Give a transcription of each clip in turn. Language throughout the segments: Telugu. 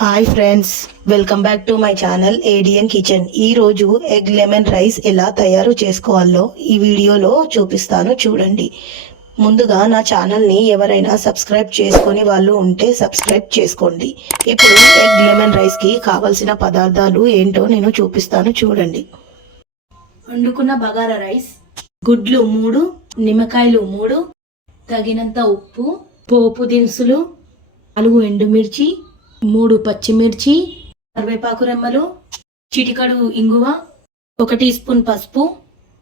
Hi friends welcome back to my channel ఏడియన్ kitchen ఈ రోజు ఎగ్ లెమన్ రైస్ ఎలా తయారు చేసుకోవాలో ఈ వీడియోలో చూపిస్తాను చూడండి. ముందుగా నా ఛానల్ని ఎవరైనా సబ్స్క్రైబ్ చేసుకొని వాళ్ళు ఉంటే సబ్స్క్రైబ్ చేసుకోండి. ఇప్పుడు ఎగ్ లెమన్ రైస్కి కావలసిన పదార్థాలు ఏంటో నేను చూపిస్తాను చూడండి. వండుకున్న బగారా రైస్ గుడ్లు మూడు నిమ్మకాయలు మూడు తగినంత ఉప్పు పోపు దినుసులు నాలుగు ఎండుమిర్చి మూడు పచ్చిమిర్చి కరివేపాకు రెమ్మలు చిటికడు ఇంగువ ఒక టీ స్పూన్ పసుపు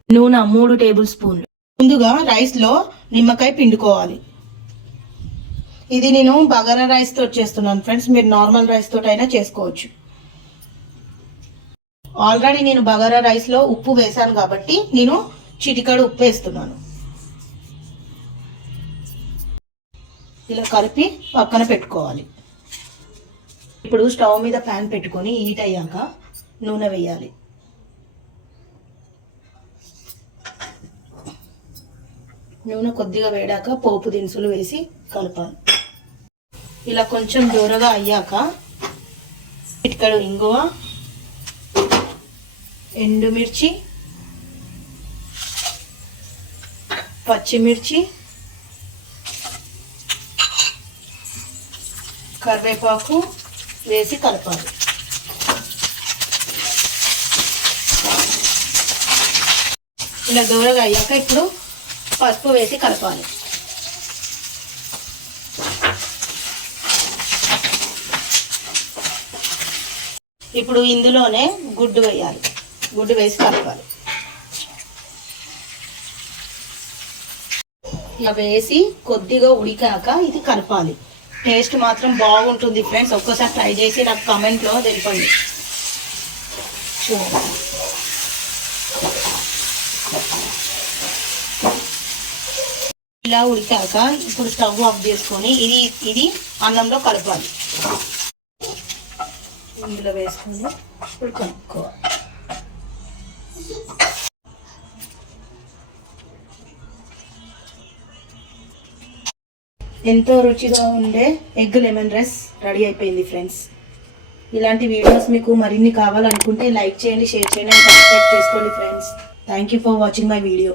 నూనె మూడు టేబుల్ స్పూన్లు. ముందుగా రైస్లో నిమ్మకాయ పిండుకోవాలి. ఇది నేను బగారా రైస్ తోటి చేస్తున్నాను ఫ్రెండ్స్. మీరు నార్మల్ రైస్ తోటి అయినా చేసుకోవచ్చు. ఆల్రెడీ నేను బగారా రైస్లో ఉప్పు వేసాను కాబట్టి నేను చిటికడు ఉప్పు వేస్తున్నాను. ఇలా కలిపి పక్కన పెట్టుకోవాలి. ఇప్పుడు స్టవ్ మీద ప్యాన్ పెట్టుకొని హీట్ అయ్యాక నూనె వేయాలి. నూనె కొద్దిగా వేడాక పోపు దినుసులు వేసి కలపాలి. ఇలా కొంచెం దూరగా అయ్యాక ఇటుకడు ఇంగువ ఎండుమిర్చి పచ్చిమిర్చి కరివేపాకు వేసి కలపాలి. ఇలా దూరగా అయ్యాక ఇప్పుడు పసుపు వేసి కలపాలి. ఇప్పుడు ఇందులోనే గుడ్డు వేయాలి. గుడ్డు వేసి కలపాలి. ఇలా వేసి కొద్దిగా ఉడికాక ఇది కలపాలి. టేస్ట్ మాత్రం బాగుంటుంది ఫ్రెండ్స్. ఒక్కసారి ట్రై చేసి నాకు కామెంట్లో తెలిపండి చూడండి ఇలా ఉడికాక ఇప్పుడు స్టవ్ ఆఫ్ చేసుకొని ఇది ఇది అన్నంలో కలపాలి. ఇందులో వేసుకొని ఇప్పుడు కలుపుకోవాలి. ఎంతో రుచిగా ఉండే ఎగ్ లెమన్ రైస్ రెడీ అయిపోయింది ఫ్రెండ్స్. ఇలాంటి వీడియోస్ మీకు మరిన్ని కావాలనుకుంటే లైక్ చేయండి షేర్ చేయండి అండ్ సబ్స్క్రైబ్ చేసుకోండి friends. Thank you for watching my video